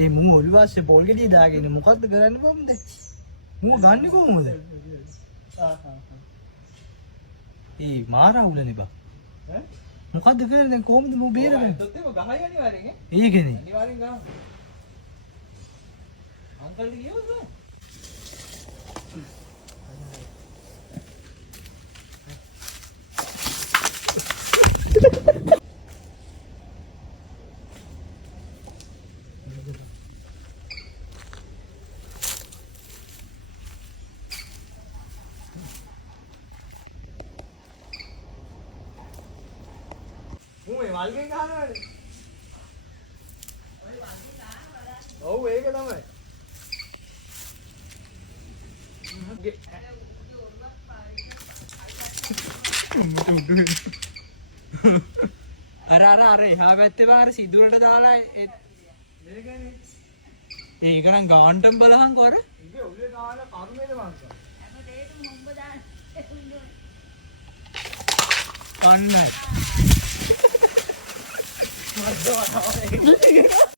ඒ මූ ඔලිවාස්සේ පොල් ගෙඩිය දාගෙන මොකද්ද කරන්නේ කොහොමද? මූ ගන්නේ කොහොමද? ඒ මාරාවුලනේ බා. ඈ? මොකද්ද කරන්නේ දැන් කොහොමද මූ බේරගන්නේ? ඔතත් ඒක ගහයි අනිවාර්යෙන් ඈ. ඒකනේ. අනිවාර්යෙන් ගහමු. අංකල්ට කියවද? මේ වල්ගෙන් ගහනවානේ. ඔය වල්ගෙන් ගහනවා. ඔව් ඒක තමයි. අර එහා පැත්තේ පාර සිදුරට දාලා මේකනේ. ඒක නම් ගාන්ටම් බලහන් කොර. ඉතින් ඔළුවේ දාලා කරුමේද මංස. හැම දෙයකම හොම්බ දාන්න. කන්නයි. මද්දවනවා.